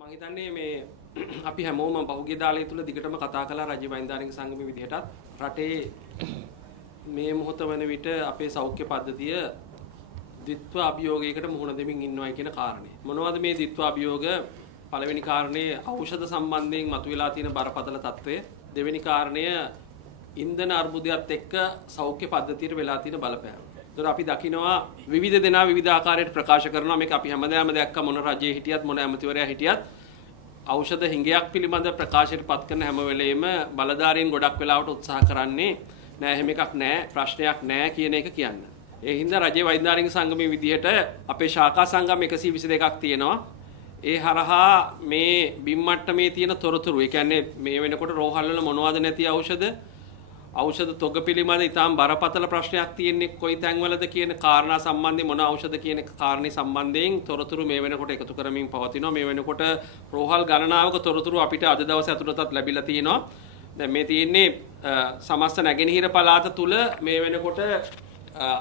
මම හිතන්නේ මේ අපි හැමෝම පහුගිය දාලේ තුල දිගටම කතා කළා රජ්‍ය වෛද්‍යානික සංගමයේ විදිහටත් රටේ මේ මොහොත වන විට අපේ සෞඛ්‍ය පද්ධතිය ද්විත්ව අභියෝගයකට මුහුණ දෙමින් ඉන්නවයි කියන කාරණේ. මොනවද මේ ද්විත්ව අභියෝග? පළවෙනි කාරණේ ඖෂධ සම්බන්ධයෙන් මතුවලා තියෙන බරපතල තත්ත්වය. දෙවෙනි කාරණය ඉන්ධන අර්බුදයත් එක්ක සෞඛ්‍ය පද්ධතියට වෙලා තියෙන බලපෑම. ඒතර අපි දකිනවා විවිධ දෙනා විවිධ ආකාරයට ප්‍රකාශ කරනවා මේක අපි හැමදාම දැක්ක මොන රජයේ හිටියත් මොන ඇමතිවරයා හිටියත් ඖෂධ හිඟයක් පිළිබඳ ප්‍රකාශයට පත් කරන හැම වෙලෙම බලධාරීන් ගොඩක් වෙලාවට උත්සාහ කරන්නේ නෑ එහෙම එකක් නෑ ප්‍රශ්නයක් නෑ කියන එක කියන්න. ඒ හින්දා රජයේ වෛද්‍යානික සංගමයේ විදිහට අපේ ශාඛා සංගම් 122ක් තියෙනවා. ඒ හරහා මේ බිම් මට්ටමේ තියෙන තොරතුරු ඒ කියන්නේ මේ වෙනකොට රෝහල් වල මොනවද නැති ඖෂධ තොග පිළිබඳ ඉතාම බරපතල ප්‍රශ්නයක් තියෙන්නේ කොයි තැන්වලද කියන කාරණා සම්බන්ධයෙන් මොන ඖෂධ කියන කාරණේ සම්බන්ධයෙන් තොරතුරු මේ වෙනකොට එකතු කරමින් පවතිනවා. මේ වෙනකොට රෝහල් ගණනාවක තොරතුරු අපිට අද දවසේ ඇතුළතත් ලැබිලා තියෙනවා. දැන් මේ තියෙන්නේ සමස්ත නැගෙනහිර පළාත තුල මේ වෙනකොට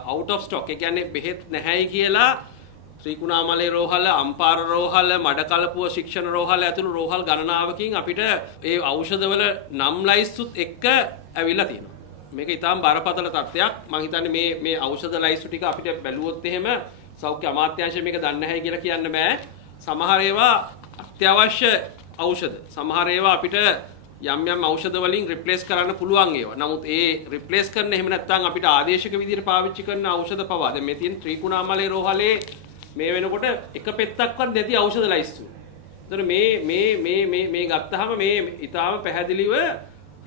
out of stock ඒ කියන්නේ බෙහෙත් නැහැයි කියලා ත්‍රිකුණාමලේ රෝහල, අම්පාර රෝහල, මඩකලපුව ශික්ෂණ රෝහල ඇතුළු රෝහල් ගණනාවකින් අපිට ඒ ඖෂධවල නම් ලයිස්තුත් එක්ක ඇවිල්ලා තියෙනවා. මේක ඊටාම් බරපතල තත්ත්වයක්. මම හිතන්නේ මේ ඖෂධ ලයිස්තු ටික අපිට බැලුවොත් එහෙම සෞඛ්‍ය අමාත්‍යාංශය මේක දන්නේ නැහැ කියලා කියන්න බෑ. සමහර ඒවා අත්‍යවශ්‍ය ඖෂධ. සමහර ඒවා අපිට යම් ඖෂධ වලින් රිප්ලේස් කරන්න පුළුවන් ඒවා. නමුත් ඒ රිප්ලේස් කරන්න එහෙම නැත්නම් අපිට ආදේශක විදිහට පාවිච්චි කරන ඖෂධ පවා දැන් මේ තියෙන ත්‍රිකුණාමලේ රෝහලේ මේ වෙනකොට එක පෙත්තක්වත් නැති ඖෂධ ලයිස්තු. ඒතර මේ ගත්තාම මේ ඊටාම පැහැදිලිව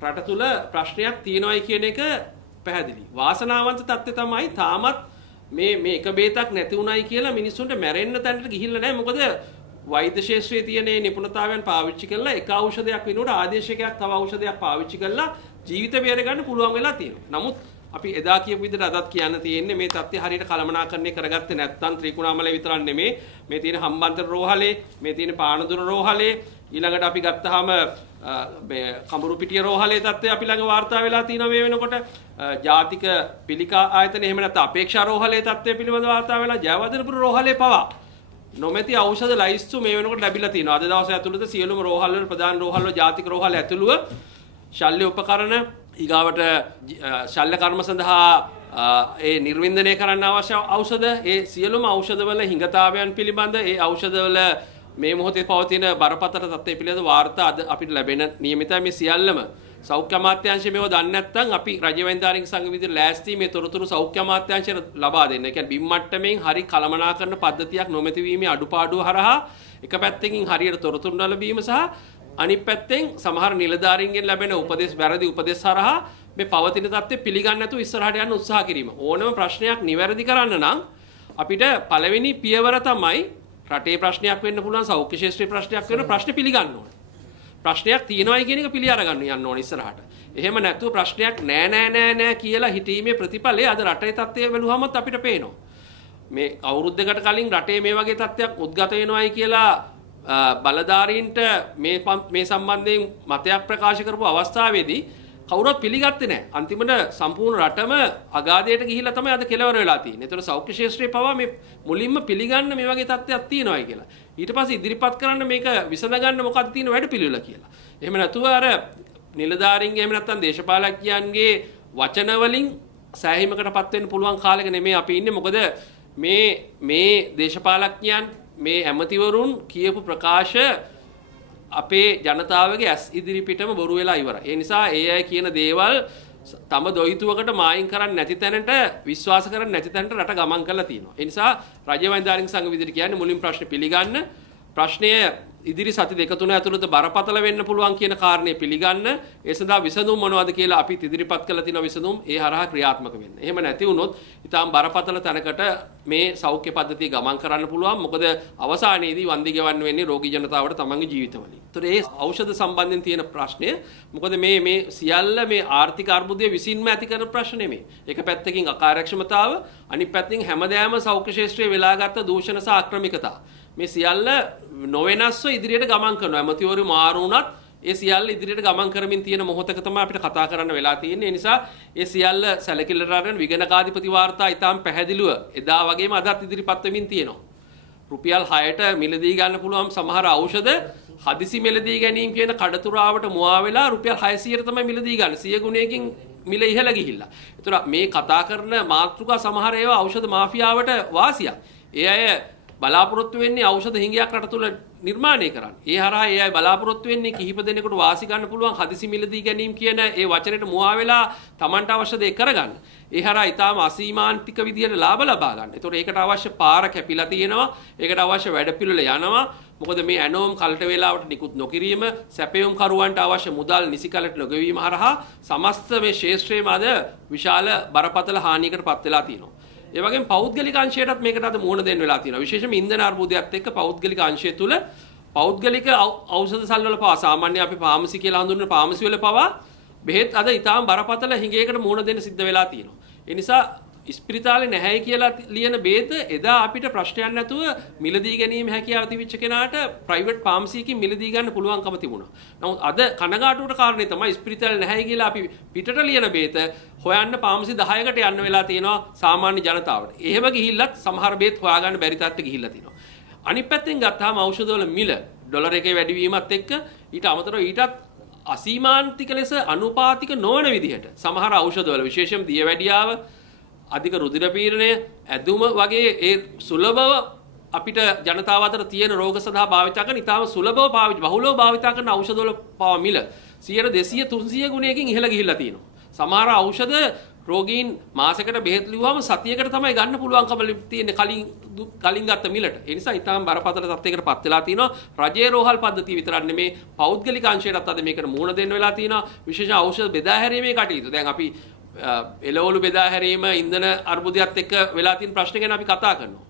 රට තුල ප්‍රශ්නයක් තියෙනවායි කියන එක පැහැදිලි. වාසනාවන්ත තත්ත්වය තමයි තාමත් මේ එක බේතක් නැති උනායි කියලා මිනිස්සුන්ට මැරෙන්න තැනට ගිහිල්ලා නැහැ. මොකද වෛද්‍ය ශාස්ත්‍රයේ තියෙන නිපුණතාවයන් පාවිච්චි කරලා එක ඖෂධයක් වෙනුවට ආදේශකයක් තව ඖෂධයක් පාවිච්චි කරලා ජීවිත බේර ගන්න පුළුවන් වෙලා තියෙනවා. නමුත් අපි එදා කියපු විදිහට අදත් කියන්න තියෙන්නේ මේ තත්ත්වය හරියට කළමනාකරණය කරගත්තේ නැත්නම් ත්‍රිකුණාමලේ විතරක් නෙමේ මේ තියෙන හම්බන්තොට රෝහලේ මේ තියෙන පානදුර රෝහලේ ඊළඟට අපි ගත්තාම කඹුරුපිටිය රෝහලේ තත්ත්වය අපි ළඟ වාර්තා වෙලා තියෙනවා මේ වෙනකොට ජාතික පිළිකා ආයතන එහෙම නැත්නම් අපේක්ෂා රෝහලේ තත්ත්වය පිළිබඳව වාර්තා වෙලා ජයවර්ධනපුර රෝහලේ පවා නොමැති ඖෂධ ලයිස්තු මේ වෙනකොට ලැබිලා තියෙනවා. අද දවසේ ඇතුළත සියලුම රෝහල් වල ප්‍රධාන රෝහල් වල ජාතික රෝහල් ඇතුළුව ශල්‍ය උපකරණ ඊගාවට ශල්‍ය කර්ම සඳහා ඒ නිර්වින්දනය කරන්න අවශ්‍ය ඖෂධ ඒ සියලුම ඖෂධවල හිඟතාවයන් පිළිබඳ ඒ ඖෂධවල මේ මොහොතේ පවතින බරපතල තත්ත්වය පිළිබඳ වාර්තා අද අපිට ලැබෙන නියමිතයි. මේ සියල්ලම සෞඛ්‍ය අමාත්‍යාංශය මේව දන්නේ නැත්නම් අපි රජ්‍ය වෛද්‍යානික සංගම විදිහට ලෑස්ති මේ තොරතුරු සෞඛ්‍ය අමාත්‍යාංශයට ලබා දෙන්න. ඒ කියන්නේ බිම් මට්ටමින් හරි කළමනාකරන පද්ධතියක් නොමැති වීමේ අඩුපාඩුව හරහා එක පැත්තකින් හරියට තොරතුරු ලැබීම සහ අනිත් පැත්තෙන් සමහර නිලධාරීන්ගෙන් ලැබෙන උපදෙස් වැරදි උපදෙස් හරහා මේ පවතින තත්ත්වය පිළිගන්නේ නැතුව ඉස්සරහට යන්න උත්සාහ කිරීම. ඕනම ප්‍රශ්නයක් නිවැරදි කරන්න නම් අපිට පළවෙනි පියවර තමයි රටේ ප්‍රශ්නයක් වෙන්න පුළුවන් සෞඛ්‍ය ශාස්ත්‍රීය ප්‍රශ්නයක් වෙන ප්‍රශ්න පිළිගන්න ඕනේ. ප්‍රශ්නයක් තියෙනවායි කියන එක පිළි අරගන්න යන්න ඕනේ ඉස්සරහට. එහෙම නැතුව ප්‍රශ්නයක් නෑ කියලා හිතීමේ ප්‍රතිඵලය අද රටේ තත්ත්වය බැලුවමත් අපිට පේනවා. මේ අවුරුද්දකට කලින් රටේ මේ වගේ තත්ත්වයක් උද්ගත වෙනවායි කියලා බලධාරීන්ට මේ සම්බන්ධයෙන් මතයක් ප්‍රකාශ කරපු අවස්ථාවේදී කවුරුත් පිළිගත්තේ නැහැ. අන්තිමට සම්පූර්ණ රටම අගාධයට ගිහිල්ලා තමයි අද කෙලවර වෙලා තියෙන්නේ. ඒතර සෞඛ්‍ය ශාස්ත්‍රයේ පවා මේ මුලින්ම පිළිගන්න මේ වගේ තත්ත්වයක් තියෙනවායි කියලා. ඊට පස්සේ ඉදිරිපත් කරන්න මේක විසඳගන්න මොකක්ද තියෙන වැඩපිළිවෙල කියලා. එහෙම නැතුව අර නිලධාරීන්ගේ එහෙම නැත්නම් දේශපාලකයන්ගේ වචන වලින් සෑහීමකටපත් වෙන්න පුළුවන් කාලෙක නෙමෙයි අපි ඉන්නේ. මොකද මේ දේශපාලකයන් මේ ඇමතිවරුන් කියපු ප්‍රකාශ අපේ ජනතාවගේ ඇස් ඉදිරිපිටම බොරු වෙලා ඉවරයි. ඒ නිසා ඒ අය කියන දේවල් තම දොහිතුවකට මායින් කරන්නේ නැති තැනට විශ්වාස කරන්නේ නැති තැනට රට ගමන් කරලා තියෙනවා. ඒ නිසා රජ්‍ය වෛද්‍යානික සංගම විදිහට කියන්නේ මුලින් ප්‍රශ්න පිළිගන්න, ප්‍රශ්නය ඉදිරි සති දෙක තුන ඇතුළත බරපතල වෙන්න පුළුවන් කියන කාරණේ පිළිගන්න, ඒ සඳහා විසඳුම් මොනවද කියලා අපි ඉදිරිපත් කළා තියෙන විසඳුම් ඒ හරහා ක්‍රියාත්මක වෙන්න. එහෙම නැති වුණොත් ඊටාම් බරපතල තැනකට මේ සෞඛ්‍ය පද්ධතිය ගමන් කරන්න පුළුවන්. මොකද අවසානයේදී වන්දි ගෙවන්න වෙන්නේ රෝගී ජනතාවට තමන්ගේ ජීවිතවලින්. ඒතර ඒ ඖෂධ සම්බන්ධයෙන් තියෙන ප්‍රශ්නය මොකද මේ සියල්ල මේ ආර්ථික අර්බුදය විසින්ම ඇති කරන ප්‍රශ්න නෙමෙයි. එක පැත්තකින් අකාර්යක්ෂමතාව, අනිත් පැත්තකින් හැමදාම සෞඛ්‍ය ශාස්ත්‍රයේ වෙලාගත් දූෂණ සහ ආක්‍රමිකතා. මේ සියල්ල නොවෙනස්ව ඉදිරියට ගමන් කරනවා. ඇමතිවරු මාරු වුණත් ඒ සියල්ල ඉදිරියට ගමන් කරමින් තියෙන මොහොතක තමයි අපිට කතා කරන්න වෙලා තියෙන්නේ. ඒ නිසා ඒ සියල්ල සැලකිල්ලට අරගෙන විගණකාධිපති වාර්තා ඊටාම් පැහැදිලිව එදා වගේම අදත් ඉදිරිපත් වෙමින් තියෙනවා. රුපියල් 6ට මිලදී ගන්න පුළුවන් සමහර ඖෂධ හදිසි මිලදී ගැනීම කියන කඩතුරාවට මුවා වෙලා රුපියල් 600ට තමයි මිලදී ගන්න. 100 ගුණයකින් මිල ඉහළ ගිහිල්ලා. ඒතර මේ කතා කරන මාතෘකා සමහර ඒවා ඖෂධ මාෆියාවට වාසියක්. ඒ අය බලාපොරොත්තු වෙන්නේ ඖෂධ හිඟයක් රට තුල නිර්මාණය කරන්න. ඒ හරහා ඒ අය බලාපොරොත්තු වෙන්නේ කිහිප දෙනෙකුට වාසි ගන්න පුළුවන් හදිසි මිලදී ගැනීම කියන ඒ වචනෙට මුවා වෙලා Tamanට අවශ්‍ය දේ කරගන්න. ඒ හරහා ඊටාම අසීමාන්තික විදියට ලාභ ලබා ගන්න. ඒතකොට ඒකට අවශ්‍ය පාර කැපිලා තියෙනවා. ඒකට අවශ්‍ය වැඩපිළිවෙල යනවා. මොකද මේ ඇනෝම් කලට වේලාවට නිකුත් නොකිරීම, සැපයුම් කරුවන්ට අවශ්‍ය මුදල් නිසිකලට නොගෙවීම හරහා සමස්ත මේ ශේෂ්ත්‍රයේම අද විශාල බරපතල හානියකටපත් වෙලා තියෙනවා. ඒ වගේම පෞද්ගලික අංශයටත් මේකට අද මුහුණ දෙන්න වෙලා තියෙනවා. විශේෂයෙන්ම ඉන්ධන අර්බුදයත් එක්ක පෞද්ගලික අංශය තුල පෞද්ගලික ඖෂධ සල්වල පවා සාමාන්‍ය අපි ෆාමසි කියලා හඳුන්වන ෆාමසි වල පවා බෙහෙත් අද ඊටාම බරපතල හිඟයකට මුහුණ දෙන්න සිද්ධ වෙලා තියෙනවා. ඒ නිසා ඉස්පිරිතාලේ නැහැයි කියලා ලියන බේත එදා අපිට ප්‍රශ්නයක් නැතුව මිලදී ගැනීම හැකියාව තිබිච්ච කෙනාට ප්‍රයිවට් ෆාමසියකින් මිලදී ගන්න පුළුවන්කම තිබුණා. නමුත් අද කනගාටුවට කාරණේ තමයි ඉස්පිරිතාලේ නැහැයි කියලා අපි පිටට ලියන බේත හොයන්න ෆාමසි 10කට යන්න වෙලා තියෙනවා සාමාන්‍ය ජනතාවට. එහෙම ගිහිල්ලත් සමහර බේත් හොයාගන්න බැරි තත්ත්වෙ ගිහිල්ලා තියෙනවා. අනිත් පැත්තෙන් ගත්තාම ඖෂධවල මිල ඩොලර් එකේ වැඩිවීමත් එක්ක ඊට අමතරව ඊටත් අසීමාන්තික ලෙස අනුපාතික නොවන විදිහට සමහර ඖෂධවල විශේෂයෙන් දියවැඩියාව අධික රුධිර පීඩනය ඇදුම වගේ ඒ සුලභව අපිට ජනතාව අතර තියෙන රෝග සඳහා භාවිත කරන ඉතාම සුලභව බහුලව භාවිත කරන ඖෂධවල පවා මිල 100 200 300 ගුණයකින් ඉහළ ගිහිල්ලා තියෙනවා. සමහර ඖෂධ රෝගීන් මාසයකට බෙහෙත් ලිව්වම සතියකට තමයි ගන්න පුළුවන්කම තියෙන්නේ කලින් ගත්ත මිලට. ඒ නිසා ඉතාම බරපතල තත්යකටපත් වෙලා තිනවා. රජයේ රෝහල් පද්ධතිය විතරක් නෙමේ පෞද්ගලික අංශයටත් අද මේකට මුහුණ දෙන්න වෙලා තිනවා. විශේෂ ඖෂධ බෙදා හැරීමේ කටයුතු. දැන් අපි එළවලු බෙදා හැරීම ඉන්ධන අර්බුදයත් එක්ක වෙලා තියෙන ප්‍රශ්න ගැන අපි කතා කරනවා.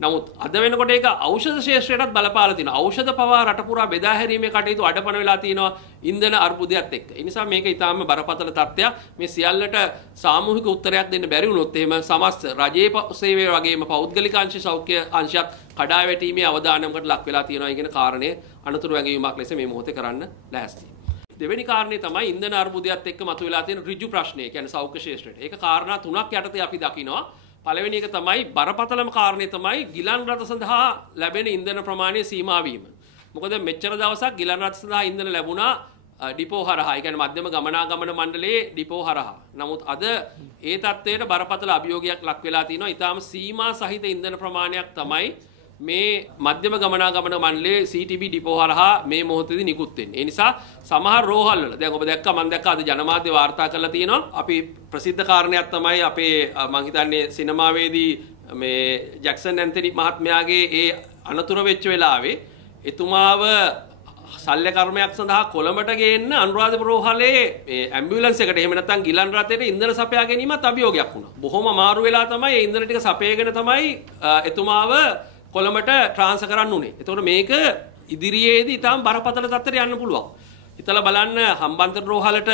නමුත් අද වෙනකොට ඒක ඖෂධ ශේෂ්ත්‍රයටත් බලපාලා තිනවා. ඖෂධ පවා රට පුරා බෙදා හැරීමේ කටයුතු අඩපණ වෙලා තිනවා ඉන්ධන අර්බුදයත් එක්ක. ඒ නිසා මේක ඊටාම බරපතල තත්ත්වයක්. මේ සියල්ලට සාමූහික උත්තරයක් දෙන්න බැරි වුණොත් එහෙම සමස්ත රජයේ සේවය වගේම පෞද්ගලික අංශ සෞඛ්‍ය අංශයත් කඩා වැටීමේ අවදානමකට ලක් වෙලා තියෙනවා කියන කාරණේ අනතුරු වැගීමක් ලෙස මේ මොහොතේ කරන්න ලෑස්තියි. දෙවෙනි කාරණේ තමයි ඉන්ධන අර්බුදයත් එක්ක මතුවලා තියෙන ඍජු ප්‍රශ්නය. කියන්නේ සෞඛ්‍ය ශේෂ්ත්‍රයට. ඒක කාරණා තුනක් යටතේ අපි දකිනවා. පළවෙනි එක තමයි බරපතලම කාරණේ තමයි ගිලන් රථ සඳහා ලැබෙන ඉන්ධන ප්‍රමාණය සීමා වීම. මොකද මෙච්චර දවසක් ගිලන් රථ සඳහා ඉන්ධන ලැබුණා ඩිපෝ හරහා. ඒ කියන්නේ මධ්‍යම ගමනාගමන මණ්ඩලයේ ඩිපෝ හරහා. නමුත් අද ඒ තත්ත්වයට බරපතල අභියෝගයක් ලක් වෙලා තිනවා. ඊටාම සීමා සහිත ඉන්ධන ප්‍රමාණයක් තමයි මේ මධ්‍යම ගමනාගමන මණ්ඩලයේ CTB ඩිපෝ හරහා මේ මොහොතේදී නිකුත් වෙන්නේ. ඒ නිසා සමහර රෝහල් වල දැන් ඔබ දැක්කා මම දැක්කා අද ජනමාධ්‍ය වාර්තා කරලා තියෙනවා. අපි ප්‍රසිද්ධ කාරණයක් තමයි අපේ මම හිතන්නේ සිනමාවේදී මේ ජැක්සන් ඇන්තනි මහත්මයාගේ ඒ අනතුර වෙච්ච වෙලාවේ එතුමාව ශල්‍ය කර්මයක් සඳහා කොළඹට ගේන්න අනුරාධපුර රෝහලේ මේ ඇම්බියුලන්ස් එකට එහෙම නැත්නම් ගිලන් රථයට ඉන්ධන සපයා ගැනීමත් අභියෝගයක් වුණා. බොහොම අමාරු වෙලා තමයි ඒ ඉන්ධන ටික සපයගෙන තමයි එතුමාව කොළඹට ට්‍රාන්ස්ෆර් කරන්න උනේ. එතකොට මේක ඉදිරියේදී ඊටාම් බරපතල තත්ත්වයට යන්න පුළුවන්. හිතලා බලන්න හම්බන්තොට රෝහලට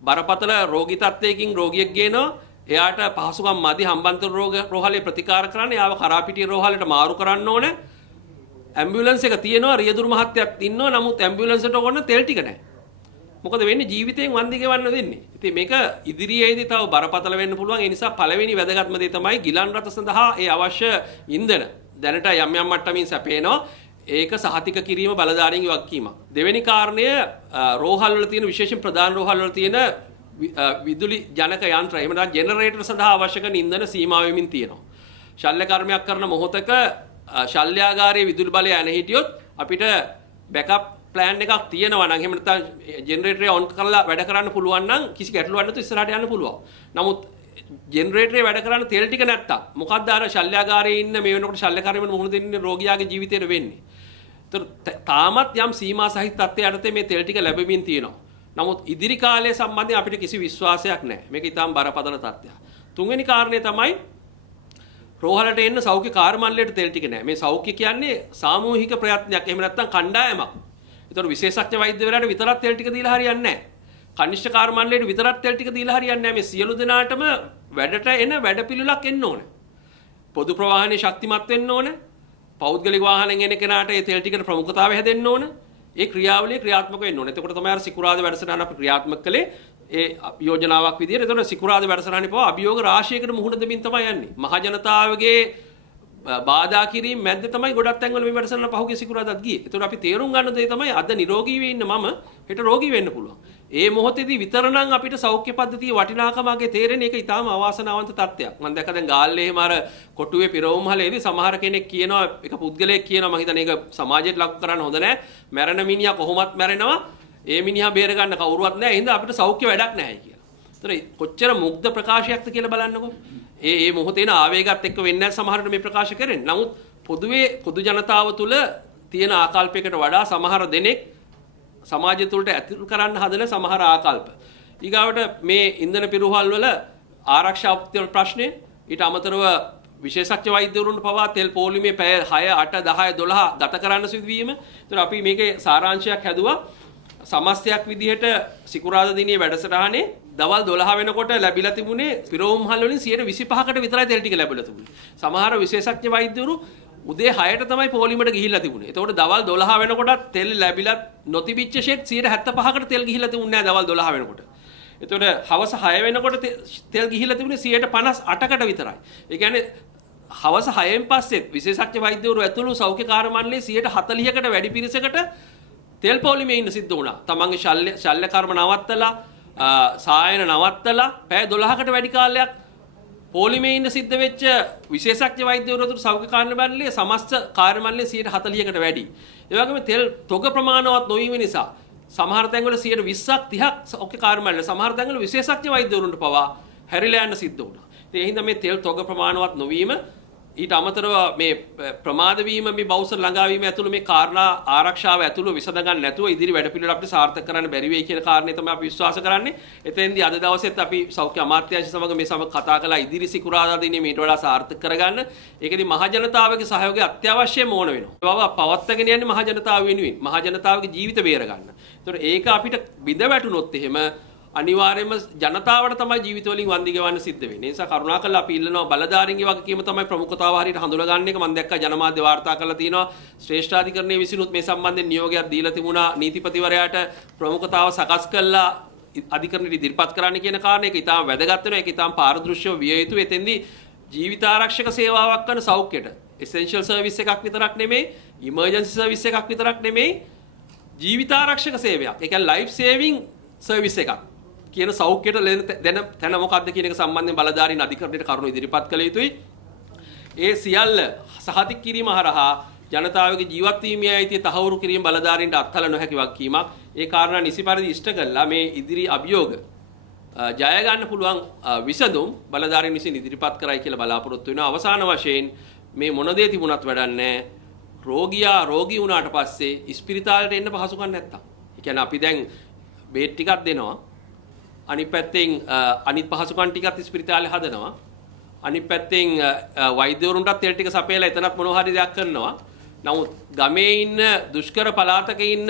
බරපතල රෝගී තත්ත්වයකින් රෝගියෙක් ගේනවා. එයාට පහසුකම් මදි හම්බන්තොට රෝහලේ ප්‍රතිකාර කරන්න. එයාව කරාපිටිය රෝහලට මාරු කරන්න ඕනේ. ඇම්බියුලන්ස් එක තියෙනවා රියදුරු මහත්තයක් ඉන්නවා. නමුත් ඇම්බියුලන්ස් එකට ඕන තෙල් ටික නැහැ. මොකද වෙන්නේ ජීවිතයෙන් වන්දි ගෙවන්න දෙන්නේ. ඉතින් මේක ඉදිරියේදී තව බරපතල වෙන්න පුළුවන්. ඒ නිසා පළවෙනි වැදගත්ම දේ තමයි ගිලන් රථ සඳහා ඒ අවශ්‍ය ඉන්ධන දැනට යම් යම් මට්ටමින් සැපේනවා. ඒක සහතික කිරීම බලධාරීන්ගේ වගකීමක්. දෙවෙනි කාරණය රෝහල් වල තියෙන විශේෂයෙන් ප්‍රධාන රෝහල් වල තියෙන විදුලි ජනක යන්ත්‍ර එහෙම නැත්නම් ජෙනරේටර් සඳහා අවශ්‍ය කරන ඉන්ධන සීමා වෙමින් තියෙනවා. ශල්‍ය කර්මයක් කරන මොහොතක ශල්‍යාගාරයේ විදුලි බලය ඇන හිටියොත් අපිට බෑකප් ප්ලෑන් එකක් තියෙනවා නම් එහෙම නැත්නම් ජෙනරේටරය ඔන් කරලා වැඩ කරන්න පුළුවන් නම් කිසි ගැටලුවක් නැතුව ඉස්සරහට යන්න පුළුවන්. නමුත් ජෙනරේටරේ වැඩ කරන්න තෙල් ටික නැත්තම් මොකක්ද අර ශල්‍යාගාරයේ ඉන්න මේ වෙනකොට ශල්‍ය කර්මෙන් මුහුණ දෙන්න රෝගියාගේ ජීවිතේට වෙන්නේ. ඒතර තාමත් යම් සීමා සහිත තත්ත්වයක් යටතේ මේ තෙල් ටික ලැබෙමින් තියෙනවා. නමුත් ඉදිරි කාලය සම්බන්ධයෙන් අපිට කිසි විශ්වාසයක් නැහැ. මේක ඊටාම් බරපතල තත්ත්වයක්. තුන්වෙනි කාරණේ තමයි රෝහලට එන්න සෞඛ්‍ය කාර්යාලයට තෙල් ටික නැහැ. මේ සෞඛ්‍ය කියන්නේ සාමූහික ප්‍රයත්නයක්. එහෙම නැත්නම් කණ්ඩායමක්. ඒතර විශේෂඥ වෛද්‍යවරයාට විතරක් තෙල් ටික දීලා හරියන්නේ නැහැ. කනිෂ්ඨ කාර්යාලයට විතරක් තෙල් ටික දීලා හරියන්නේ නැහැ. මේ සියලු දෙනාටම වැඩට එන වැඩපිළිවෙලක් එන්න ඕනේ. පොදු ප්‍රවාහනේ ශක්තිමත් වෙන්න ඕනේ. පෞද්ගලික වාහනෙන් එන කෙනාට ඒ තෙල් ටිකට ප්‍රමුඛතාවය හැදෙන්න ඕනේ. ඒ ක්‍රියාවලිය ක්‍රියාත්මක වෙන්න ඕනේ. එතකොට තමයි අර සිකුරාද වැඩසටහන අපි ක්‍රියාත්මක කළේ ඒ යෝජනාවක් විදියට. එතකොට සිකුරාද වැඩසටහනේ පවා අභියෝග රාශියකට මුහුණ දෙමින් තමයි යන්නේ. මහ ජනතාවගේ බාධා කිරීම මැද්ද තමයි ගොඩක් තැන්වල මේ වැඩසටහන පහුගිය සිකුරාදාත් ගියේ. ඒතකොට අපි තේරුම් ගන්න දේ තමයි අද නිරෝගී වෙන්න මම හෙට රෝගී වෙන්න පුළුවන්. ඒ මොහොතේදී විතරනම් අපිට සෞඛ්‍ය පද්ධතිය වටිනාකමගේ තේරෙන එක ඊටාම අවාසනාවන්ත තත්ත්වයක්. මම දැක්ක දැන් ගාල්ලේ එහෙම අර කොටුවේ පිරවුම් හලේදී සමහර කෙනෙක් කියනවා එක පුද්ගලයෙක් කියනවා මම හිතන්නේ ඒක සමාජයට ලක් කරන්න හොඳ නැහැ. මැරෙන මිනිහා කොහොමත් මැරෙනවා. ඒ මිනිහා බේර ගන්න කවුරුවත් නැහැ. එහෙනම් අපිට සෞඛ්‍ය වැඩක් නැහැ කියලා. ඒතර කොච්චර මුග්ධ ප්‍රකාශයක්ද කියලා බලන්නකෝ. ඒ මොහොතේ න ආවේගات එක්ක වෙන්නේ නැහැ සමහරට මේ ප්‍රකාශ කරන්නේ. නමුත් පොදුවේ පොදු ජනතාව තුළ තියෙන ආකල්පයකට වඩා සමහර දෙනෙක් සමාජය තුළට ඇතුල් කරන්න හදන සමහර ආකල්ප. ඊගාවට මේ ඉන්ධන පිරුහල් වල ආරක්ෂා ප්‍රශ්නේ ඊට අමතරව විශේෂඥ වෛද්‍යවරුන්ට පවා තෙල් පොලිමේ පැය 6 8 10 12 ගත කරන්න සිදුවීම. ඒතර අපි මේකේ සාරාංශයක් හැදුවා. සමස්තයක් විදිහට සිකුරාදා දිනේ වැඩසටහනේ දවල් 12 වෙනකොට ලැබිලා තිබුණේ පිරවුම් හල් වලින් 25%කට විතරයි තෙල් ටික ලැබිලා තිබුණේ. සමහර විශේෂඥ වෛද්‍යවරු උදේ 6ට තමයි පොලිමට ගිහිල්ලා තිබුණේ. එතකොට දවල් 12 වෙනකොට තෙල් ලැබිලා නොතිබිච්ච ෂෙට් 75%කට තෙල් ගිහිල්ලා තිබුණේ නැහැ දවල් 12 වෙනකොට. එතකොට හවස 6 වෙනකොට තෙල් ගිහිල්ලා තිබුණේ 58%කට විතරයි. ඒ කියන්නේ හවස 6න් පස්සෙත් විශේෂඥ වෛද්‍යවරු ඇතුළු සෞඛ්‍ය කාර්ය මණ්ඩලයේ 140කට වැඩි පිරිසකට තෙල් පොලිමේ ඉන්න සිද්ධ වුණා. තමන්ගේ ශල්‍ය කර්ම නවත්තලා සායන නවත්තලා පැය 12කට වැඩි කාලයක් පොලිමේ ඉන්න සිද්ධ වෙච්ච විශේෂඥ වෛද්‍යවරු අතර සෞඛ්‍ය කාර්ය මණ්ඩලයේ සමස්ත කාර්ය මණ්ඩලයේ 140කට වැඩි. ඒ වගේම තෙල් තොග ප්‍රමාණවත් නොවීම නිසා සමහර තැන්වල 20ක් 30ක් සෞඛ්‍ය කාර්ය මණ්ඩල සමහර තැන්වල විශේෂඥ වෛද්‍යවරුන්ට පවා හැරිලා යන්න සිද්ධ වුණා. ඒ හින්දා මේ තෙල් තොග ප්‍රමාණවත් නොවීම ඊට අමතරව මේ ප්‍රමාද වීම මේ බවුසර් ළඟාවීම ඇතුළු මේ කාරණා ආරක්ෂාව ඇතුළු විසඳ ගන්න නැතුව ඉදිරි වැඩපිළිවෙල අපිට සාර්ථක කරන්න බැරි වෙයි කියන කාරණේ තමයි අපි විශ්වාස කරන්නේ. එතෙන්දී අද දවසෙත් අපි සෞඛ්‍ය අමාත්‍යාංශ සමග මේ සමග කතා කළා ඉදිරි සිකුරාදා දිනේ මේට වඩා සාර්ථක කරගන්න. ඒකෙදි මහ ජනතාවගේ සහයෝගය අත්‍යවශ්‍යම ඕන වෙනවා. ඒවා පවත්වාගෙන යන්නේ මහ ජනතාව වෙනුවෙන්. මහ ජනතාවගේ ජීවිත බේර ගන්න. ඒතකොට ඒක අපිට බිඳ වැටුනොත් එහෙම අනිවාර්යයෙන්ම ජනතාවට තමයි ජීවිත වලින් වන්දි ගෙවන්න සිද්ධ වෙන්නේ. ඒ නිසා කරුණාකරලා අපි ඉල්ලනවා බලධාරීන්ගේ වගකීම තමයි ප්‍රමුඛතාව හරියට හඳුනගන්න එක. මම දැක්කා ජනමාධ්‍ය වාර්තා කරලා තියෙනවා ශ්‍රේෂ්ඨාධිකරණයේ විසිනුත් මේ සම්බන්ධයෙන් නියෝගයක් දීලා තිබුණා නීතිපතිවරයාට ප්‍රමුඛතාව සකස් කළා අධිකරණයට ඉදිරිපත් කරන්න කියන කාරණේ. ඒක ඉතාම වැදගත් වෙනවා. ඒක ඉතාම පාරදෘශ්‍යව විය යුතුයි. එතෙන්දී ජීවිත ආරක්ෂක සේවාවක් කරන සෞඛ්‍යයට essential service එකක් විතරක් නෙමෙයි, emergency service එකක් විතරක් නෙමෙයි, ජීවිත ආරක්ෂක සේවයක්. ඒ කියන්නේ life saving service එකක්. කියන සෞඛ්‍යයට දැන තැන මොකක්ද කියන එක සම්බන්ධයෙන් බලධාරීන් අධිකරණයට කරුණු ඉදිරිපත් කළ යුතුයි. ඒ සියල්ල සහතික කිරීම හරහා ජනතාවගේ ජීවත් වීමේ අයිතිය තහවුරු කිරීම බලධාරීන්ට අත්හල නොහැකි වගකීමක්. ඒ කාරණා නිසි පරිදි ඉෂ්ට කළා මේ ඉදිරි අභියෝග ජය ගන්න පුළුවන් විසඳුම් බලධාරීන් විසින් ඉදිරිපත් කරයි කියලා බලාපොරොත්තු වෙනවා. අවසාන වශයෙන් මේ මොන දේ තිබුණත් වැඩක් නැහැ. රෝගියා රෝගී වුණාට පස්සේ ඉස්පිරිතාලෙට එන්න පහසුකම් නැත්තම්. ඒ කියන්නේ අපි දැන් බේඩ් ටිකක් දෙනවා. අනිත් පැත්තෙන් අනිත් පහසුකම් ටිකත් ඉස්පිරිතාලේ හදනවා. අනිත් පැත්තෙන් වෛද්‍යවරුන්ටත් තෙල් ටික සපයලා එතනත් මොනවා හරි දෙයක් කරනවා. නමුත් ගමේ ඉන්න දුෂ්කර පළාතක ඉන්න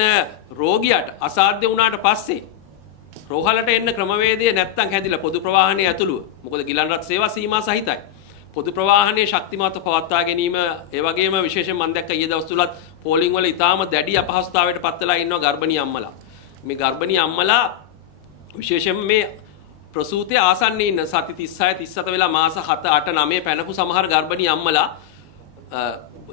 රෝගියාට අසාධ්‍ය වුණාට පස්සේ රෝහලට එන්න ක්‍රමවේදය නැත්තම් හැදිලා පොදු ප්‍රවාහනයේ ඇතුළුව. මොකද ගිලන් රථ සේවා සීමා සහිතයි. පොදු ප්‍රවාහනයේ ශක්තිමත්ව පවත්වා ගැනීම ඒ වගේම විශේෂයෙන් මම දැක්ක ඊයේ දවස් තුලත් පෝලිං වල ඉතාම දැඩි අපහසුතාවයට පත් වෙලා ඉන්නවා ගර්භණී අම්මලා. මේ ගර්භණී අම්මලා විශේෂයෙන්ම මේ ප්‍රසූතිය ආසන්නයේ ඉන්න සති 36 37 වෙලා මාස 7 8 9 පැනපු සමහර ගර්භණී අම්මලා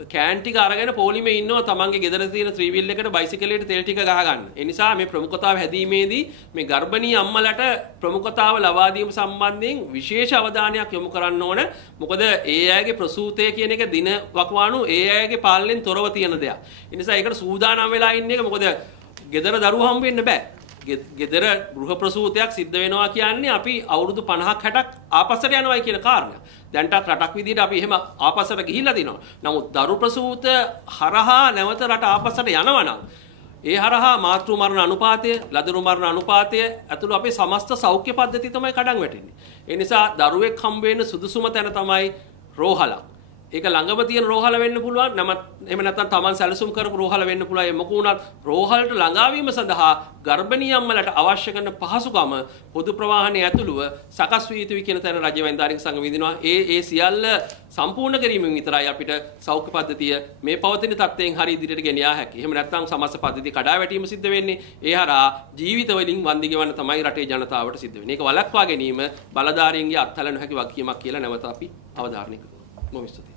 කෑන් ටික අරගෙන පොලිමේ ඉන්නවා තමන්ගේ ගෙදර තියෙන ත්‍රිවිල් එකට බයිසිකලයට තෙල් ටික ගහ ගන්න. ඒ නිසා මේ ප්‍රමුඛතාව හැදීමේදී මේ ගර්භණී අම්මලට ප්‍රමුඛතාව ලබා දීම සම්බන්ධයෙන් විශේෂ අවධානයක් යොමු කරන්න ඕන. මොකද ඒ අයගේ ප්‍රසූතය කියන එක දින වකවානු ඒ අයගේ පාලනයෙන් තොරව තියෙන දෙයක්. ඒ නිසා ඒකට සූදානම් වෙලා ඉන්න එක මොකද ගෙදර දරුවෝ හම්බ වෙන්න බෑ. ගෙදර ගෘහ ප්‍රසූතයක් සිද්ධ වෙනවා කියන්නේ අපි අවුරුදු 50ක් 60ක් ආපස්සට යනවායි කියන කාරණය. දැන්ටත් රටක් විදිහට අපි එහෙම ආපස්සට ගිහිල්ලා දිනවා. නමුත් දරු ප්‍රසූත හරහා නැවත රට ආපස්සට යනවා ඒ හරහා මාතෘ මරණ අනුපාතය, ලදරු මරණ අනුපාතය ඇතුළු අපේ සමස්ත සෞඛ්‍ය පද්ධතිය තමයි කඩන් වැටෙන්නේ. ඒ නිසා දරුවෙක් හම්බ වෙන සුදුසුම තැන තමයි රෝහලක්. ඒක ළඟම තියෙන රෝහල වෙන්න පුළුවන්. එහෙම නැත්නම් Taman සැලසුම් කරපු රෝහල වෙන්න පුළුවන්. ඒ මොකු වුණත් රෝහලට ළඟාවීම සඳහා ගර්භණී අම්මලට අවශ්‍ය කරන පහසුකම පොදු ප්‍රවාහනයේ ඇතුළුව සකස් විය යුතුයි කියන තැන රජ වෛද්‍යාරික සංඝ විඳිනවා. ඒ සියල්ල සම්පූර්ණ කිරීමෙන් විතරයි අපිට සෞඛ්‍ය පද්ධතිය මේ පවතින තත්ත්වයෙන් හරි ඉදිරියට ගෙන යා හැකියි. එහෙම නැත්නම් සමස්ත පද්ධතිය කඩා වැටීම සිද්ධ වෙන්නේ. ඒ හරහා ජීවිත වලින් වන්දි ගෙවන්න තමයි රටේ ජනතාවට සිද්ධ වෙන්නේ. ඒක වළක්වා ගැනීම බලධාරීන්ගේ අත්හල නොහැකි වගකීමක් කියලා නැවත අපි අවධාරණය කරනවා. මොමිස්තුති